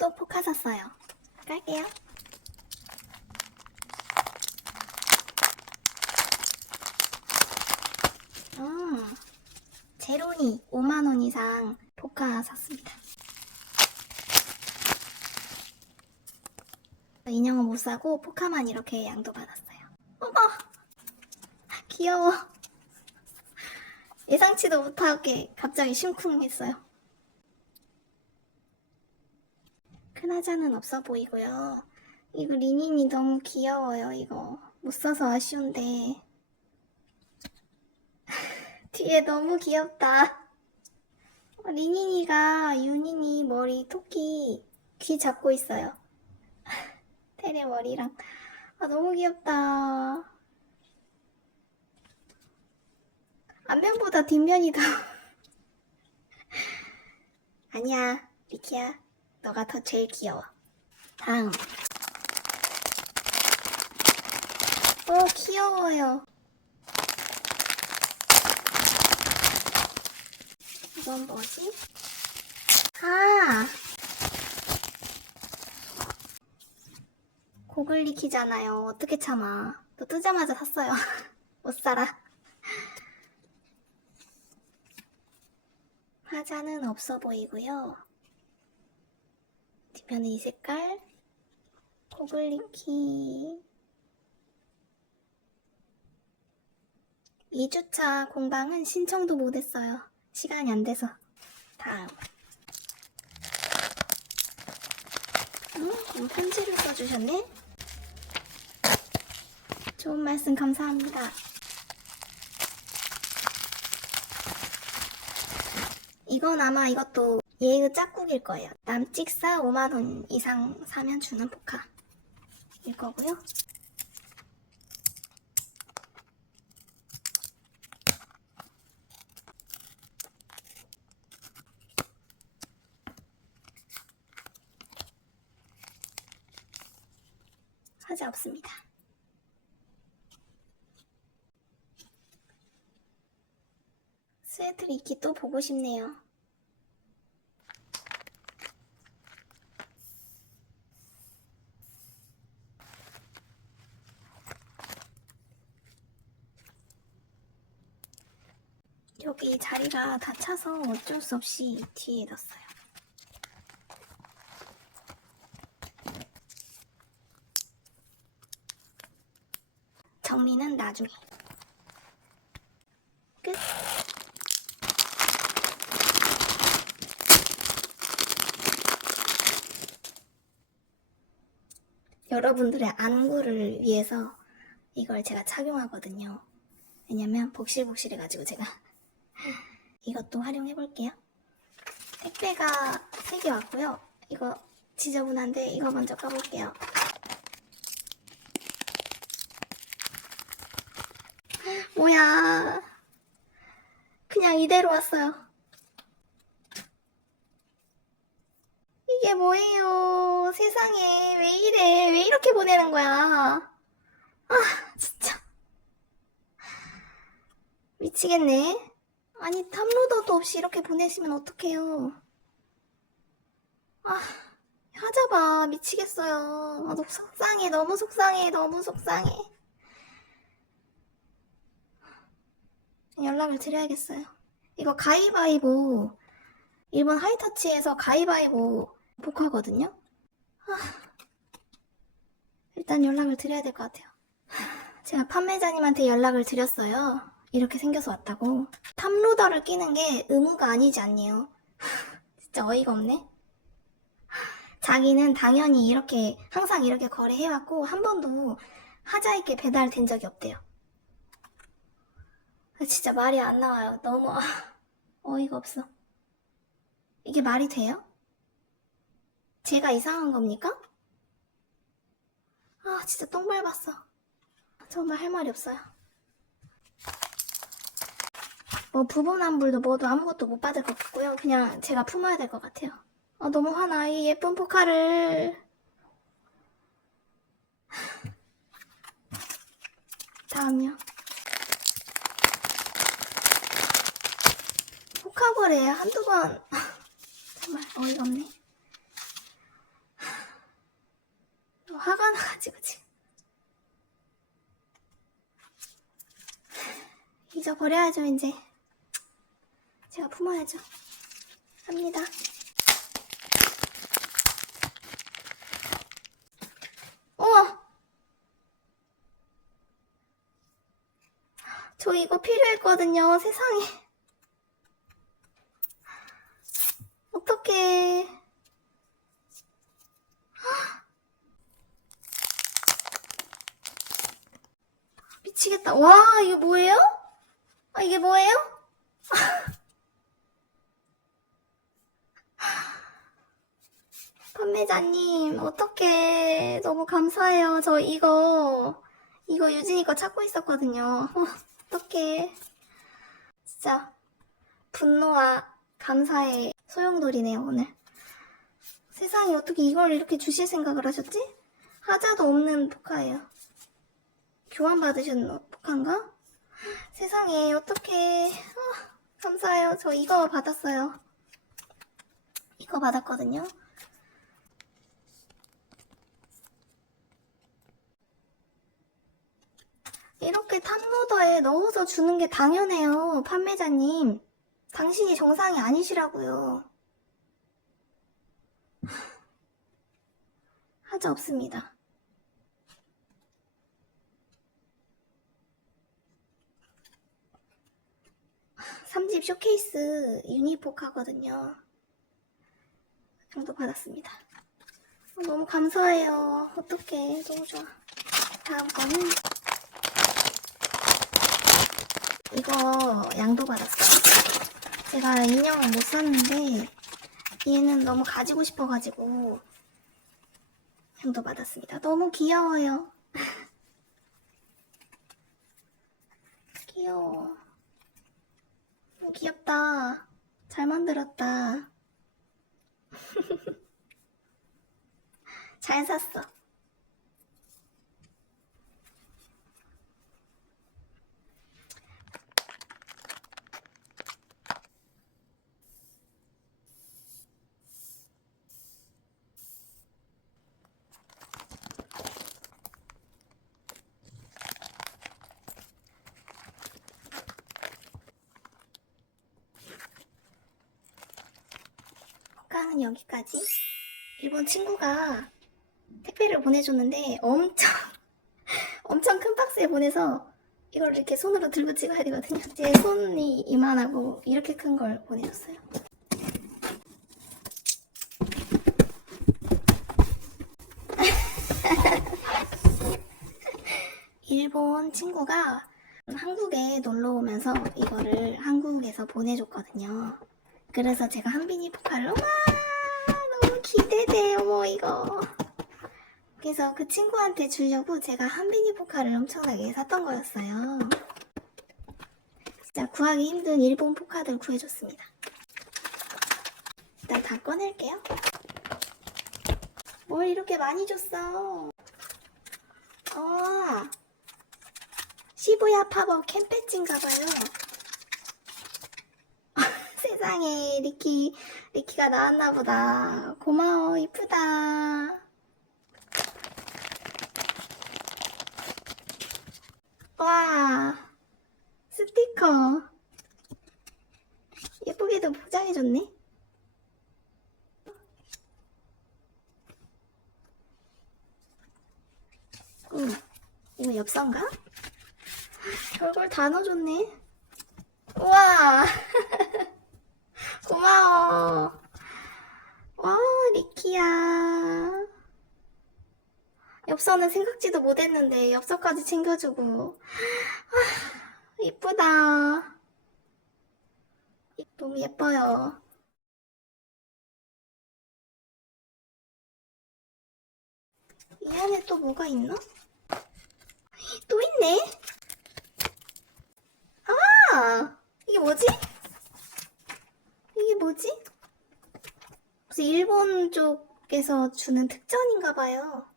또 포카 샀어요. 깔게요. 아, 제로니 5만원 이상 포카 샀습니다. 인형은 못 사고 포카만 이렇게 양도 받았어요. 어머! 귀여워. 예상치도 못하게 갑자기 심쿵했어요. 큰하자는 없어 보이고요. 이거 리닌이 너무 귀여워요, 이거. 못 사서 아쉬운데. 뒤에 너무 귀엽다. 어, 리닌이가 유닌이 머리 토끼 귀 잡고 있어요. 테레 머리랑. 아, 너무 귀엽다. 앞면보다 뒷면이 더. 아니야, 리키야. 너가 더 제일 귀여워. 다음. 어, 귀여워요. 이건 뭐지? 아! 고글리키잖아요. 어떻게 참아. 또 뜨자마자 샀어요. 못 살아. 화자는 없어 보이고요. 뒷면은 이 색깔. 고글리키. 2주차 공방은 신청도 못했어요. 시간이 안 돼서. 다음. 음, 편지를 써주셨네? 좋은 말씀 감사합니다. 이건 아마 이것도 예의 짝꿍일 거예요. 남찍사 5만원 이상 사면 주는 포카. 일 거고요. 하지 없습니다. 스웨트 리키 또 보고 싶네요. 여기 자리가 다 차서 어쩔 수 없이 뒤에 놨어요. 정리는 나중에. 끝. 여러분들의 안구를 위해서 이걸 제가 착용하거든요. 왜냐면 복실복실해가지고 제가 이것도 활용해 볼게요. 택배가 3개 왔고요. 이거 지저분한데 이거 먼저 까볼게요. 뭐야. 그냥 이대로 왔어요. 이게 뭐예요. 세상에. 왜 이래. 왜 이렇게 보내는 거야. 아, 진짜. 미치겠네. 아니, 탑로더도 없이 이렇게 보내시면 어떡해요. 아, 하자봐. 미치겠어요. 아, 너무 속상해. 너무 속상해. 너무 속상해. 연락을 드려야겠어요. 이거 가위바위보 일본 하이터치에서 가위바위보 복하거든요. 아, 일단 연락을 드려야 될 것 같아요. 제가 판매자님한테 연락을 드렸어요. 이렇게 생겨서 왔다고. 탑로더를 끼는 게 의무가 아니지 않니요. 진짜 어이가 없네. 자기는 당연히 이렇게 항상 이렇게 거래해왔고 한 번도 하자 있게 배달된 적이 없대요. 진짜 말이 안 나와요. 너무 아, 어이가 없어. 이게 말이 돼요? 제가 이상한 겁니까? 아 진짜 똥 밟았어. 정말 할 말이 없어요. 뭐 부부난불도 뭐도 아무것도 못 받을 것 같고요. 그냥 제가 품어야 될 것 같아요. 아 너무 화나 이 예쁜 포카를. 다음이요. 포카거래에 한두 번 정말 어이가 없네. 그치, 그치. 잊어버려야죠, 이제. 제가 품어야죠. 합니다. 우와! 저 이거 필요했거든요, 세상에. 어떡해. 미치겠다. 와, 이게 뭐예요? 아, 이게 뭐예요? 판매자님, 어떡해. 너무 감사해요. 저 이거, 이거 유진이 거 찾고 있었거든요. 어, 어떡해. 진짜, 분노와 감사의 소용돌이네요, 오늘. 세상에 어떻게 이걸 이렇게 주실 생각을 하셨지? 하자도 없는 포카예요. 교환받으신 포카인가? 세상에, 어떡해. 아, 감사해요. 저 이거 받았어요. 이거 받았거든요. 이렇게 탑로더에 넣어서 주는 게 당연해요, 판매자님. 당신이 정상이 아니시라고요. 하자 없습니다. 삼집 쇼케이스 유니포카거든요. 정도 받았습니다. 어, 너무 감사해요. 어떡해. 너무 좋아. 다음 거는 이거 양도 받았어요. 제가 인형을 못 샀는데 얘는 너무 가지고 싶어가지고 양도 받았습니다. 너무 귀여워요. 귀여워. 귀엽다. 잘 만들었다. 잘 샀어. 호강은 여기까지. 일본 친구가 택배를 보내줬는데 엄청 엄청 큰 박스에 보내서 이걸 이렇게 손으로 들고 찍어야 되거든요. 제 손이 이만하고 이렇게 큰 걸 보내줬어요. 일본 친구가 한국에 놀러 오면서 이거를 한국에서 보내줬거든요. 그래서 제가 한빈이 포카를 기대돼요 뭐 이거. 그래서 그 친구한테 주려고 제가 한빈이 포카를 엄청나게 샀던 거였어요. 진짜 구하기 힘든 일본 포카들 구해줬습니다. 일단 다 꺼낼게요. 뭘 이렇게 많이 줬어? 아 시부야 팝업 캠페인가봐요 세상에 리키 리키가 나왔나 보다. 고마워 이쁘다. 와 스티커. 예쁘게도 포장해줬네. 음 이거 엽서인가? 별걸 다 넣어줬네. 우와 고마워. 와, 리키야. 엽서는 생각지도 못했는데 엽서까지 챙겨주고. 아, 이쁘다. 너무 예뻐요. 이 안에 또 뭐가 있나? 또 있네? 아! 이게 뭐지? 이게 뭐지? 일본 쪽에서 주는 특전인가 봐요.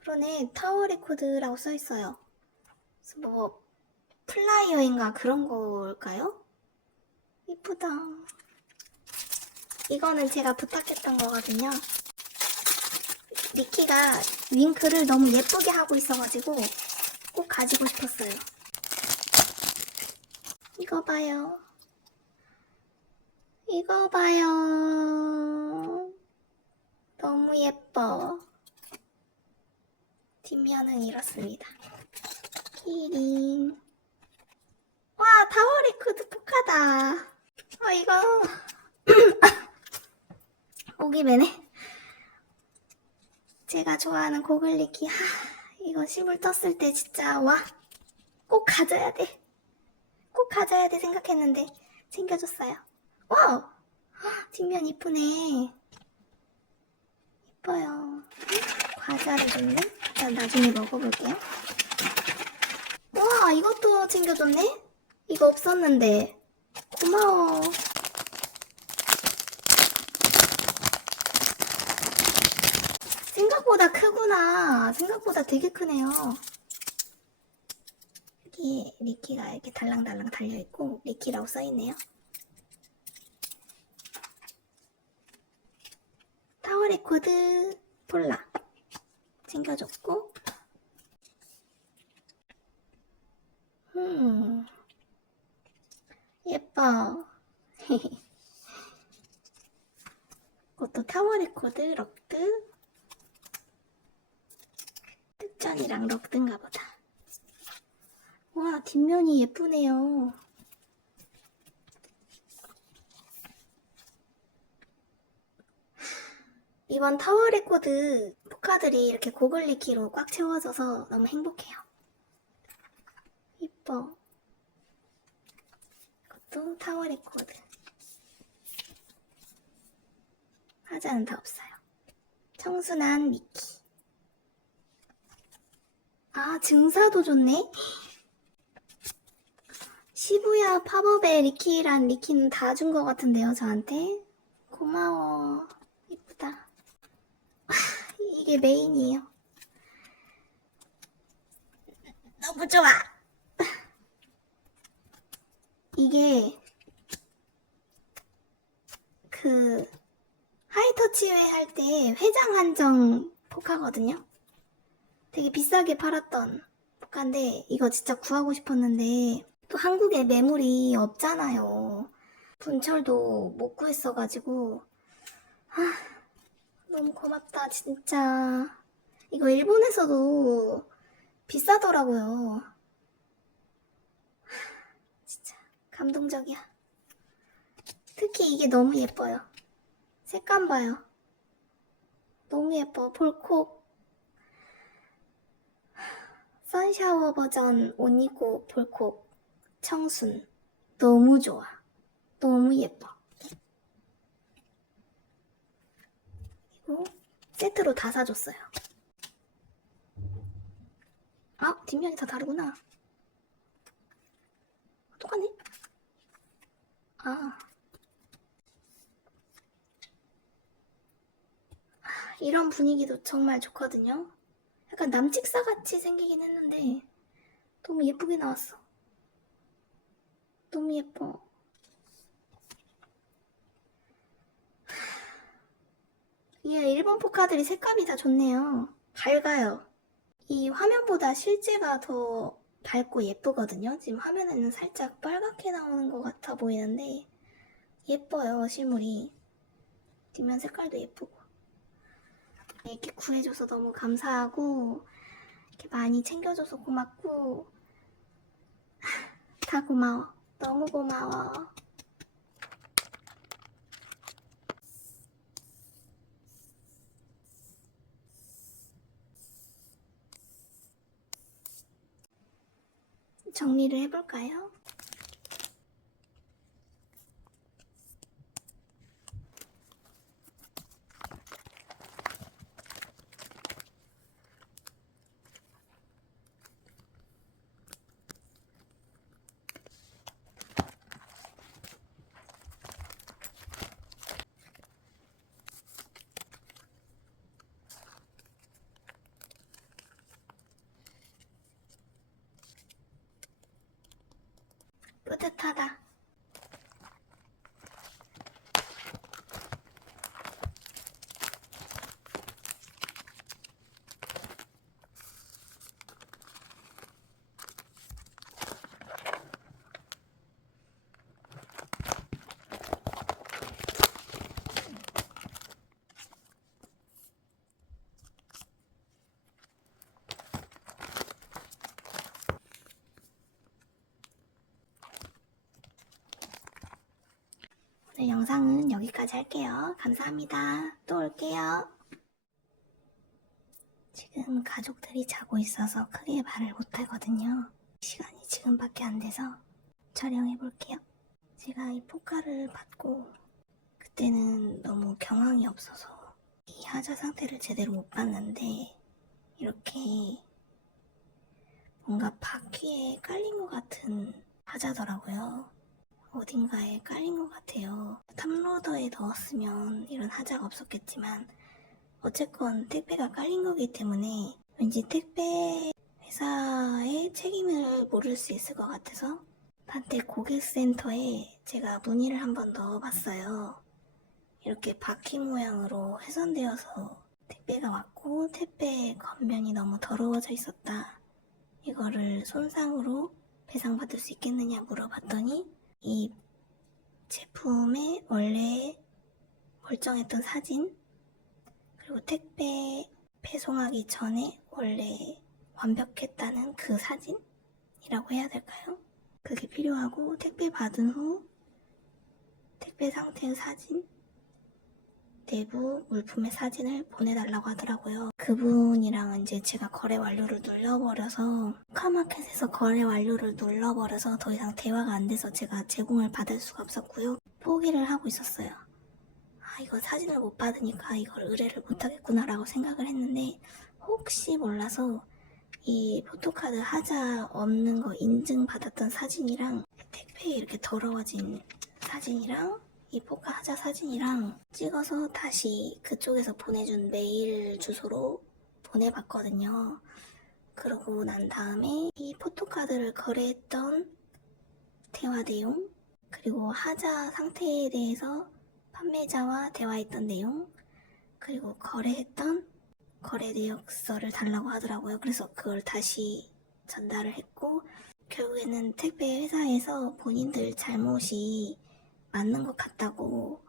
그러네. 타워 레코드라고 써 있어요. 뭐 플라이어인가 그런 걸까요? 이쁘다. 이거는 제가 부탁했던 거거든요. 니키가 윙크를 너무 예쁘게 하고 있어가지고 꼭 가지고 싶었어요. 이거 봐요. 이거 봐요. 너무 예뻐. 뒷면은 이렇습니다. 키링. 와, 타워리크드 포카다. 어, 이거. 오기 매네. 제가 좋아하는 고글리키. 하, 이거 실물 떴을 때 진짜, 와. 꼭 가져야 돼. 꼭 가져야 돼 생각했는데, 챙겨줬어요. 헉, 뒷면 이쁘네. 이뻐요. 과자를 줬네? 일단 나중에 먹어볼게요. 와, 이것도 챙겨줬네? 이거 없었는데. 고마워. 생각보다 크구나. 생각보다 되게 크네요. 여기 리키가 이렇게 달랑달랑 달려있고, 리키라고 써있네요. 타워 레코드 폴라 챙겨줬고. 음 예뻐. 이것도 타워 레코드 럭드. 특전이랑 럭드인가 보다. 와 뒷면이 예쁘네요. 이번 타워 레코드 포카들이 이렇게 고글리키로 꽉 채워져서 너무 행복해요. 이뻐. 이것도 타워 레코드. 하자는 다 없어요. 청순한 미키. 아, 증사도 좋네? 시부야 팝업의 리키란 리키는 다 준 것 같은데요, 저한테? 고마워. 이쁘다. 이게 메인이에요. 너무 좋아. 이게 그 하이터치회 할 때 회장 한정 포카거든요. 되게 비싸게 팔았던 포카인데 이거 진짜 구하고 싶었는데 또 한국에 매물이 없잖아요. 분철도 못 구했어가지고 아 너무 고맙다, 진짜. 이거 일본에서도 비싸더라고요. 진짜 감동적이야. 특히 이게 너무 예뻐요. 색감 봐요. 너무 예뻐. 볼콕. 선샤워 버전 옷 입고 볼콕 청순. 너무 좋아. 너무 예뻐. 그리고 세트로 다 사줬어요. 아, 뒷면이 다 다르구나. 똑같네? 아. 아, 이런 분위기도 정말 좋거든요. 약간 남직사 같이 생기긴 했는데 너무 예쁘게 나왔어. 너무 예뻐. 예, 일본 포카들이 색감이 다 좋네요. 밝아요. 이 화면보다 실제가 더 밝고 예쁘거든요. 지금 화면에는 살짝 빨갛게 나오는 것 같아 보이는데 예뻐요, 실물이. 뒷면 색깔도 예쁘고. 이렇게 구해줘서 너무 감사하고 이렇게 많이 챙겨줘서 고맙고 다 고마워. 너무 고마워. 정리를 해볼까요? 뿌듯하다. 영상은 여기까지 할게요. 감사합니다. 또 올게요. 지금 가족들이 자고 있어서 크게 말을 못하거든요. 시간이 지금밖에 안 돼서 촬영해 볼게요. 제가 이 포카를 받고 그때는 너무 경황이 없어서 이 하자 상태를 제대로 못 봤는데 이렇게 뭔가 바퀴에 깔린 것 같은 하자더라고요. 어딘가에 깔린 것 같아요. 탑로더에 넣었으면 이런 하자가 없었겠지만 어쨌건 택배가 깔린 거기 때문에 왠지 택배 회사의 책임을 물을 수 있을 것 같아서 반대 고객센터에 제가 문의를 한 번 넣어봤어요. 이렇게 바퀴 모양으로 훼손되어서 택배가 왔고 택배 겉면이 너무 더러워져 있었다. 이거를 손상으로 배상받을 수 있겠느냐 물어봤더니 이 제품의 원래 멀쩡했던 사진 그리고 택배 배송하기 전에 원래 완벽했다는 그 사진이라고 해야 될까요? 그게 필요하고 택배 받은 후 택배 상태의 사진 내부 물품의 사진을 보내달라고 하더라고요. 그분이랑은 이제 제가 거래 완료를 눌러버려서 카마켓에서 거래 완료를 눌러버려서 더 이상 대화가 안 돼서 제가 제공을 받을 수가 없었고요. 포기를 하고 있었어요. 아 이거 사진을 못 받으니까 이걸 의뢰를 못 하겠구나라고 생각을 했는데 혹시 몰라서 이 포토카드 하자 없는 거 인증받았던 사진이랑 택배에 이렇게 더러워진 사진이랑 이 포카 하자 사진이랑 찍어서 다시 그쪽에서 보내준 메일 주소로 보내봤거든요. 그러고 난 다음에 이 포토카드를 거래했던 대화 내용, 그리고 하자 상태에 대해서 판매자와 대화했던 내용, 그리고 거래했던 거래 내역서를 달라고 하더라고요. 그래서 그걸 다시 전달을 했고, 결국에는 택배 회사에서 본인들 잘못이 맞는 것 같다고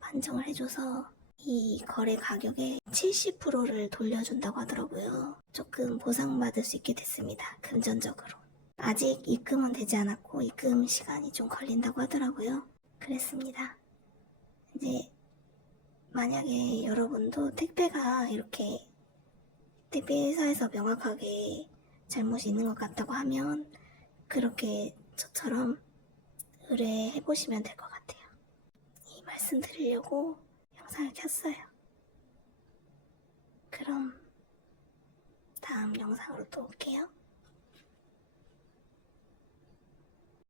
판정을 해줘서 이 거래 가격의 70%를 돌려준다고 하더라고요. 조금 보상받을 수 있게 됐습니다. 금전적으로. 아직 입금은 되지 않았고 입금 시간이 좀 걸린다고 하더라고요. 그랬습니다. 이제 만약에 여러분도 택배가 이렇게 택배 회사에서 명확하게 잘못이 있는 것 같다고 하면 그렇게 저처럼 의뢰해 보시면 될 것 같아요. 이 말씀 드리려고 영상을 켰어요. 그럼 다음 영상으로 또 올게요.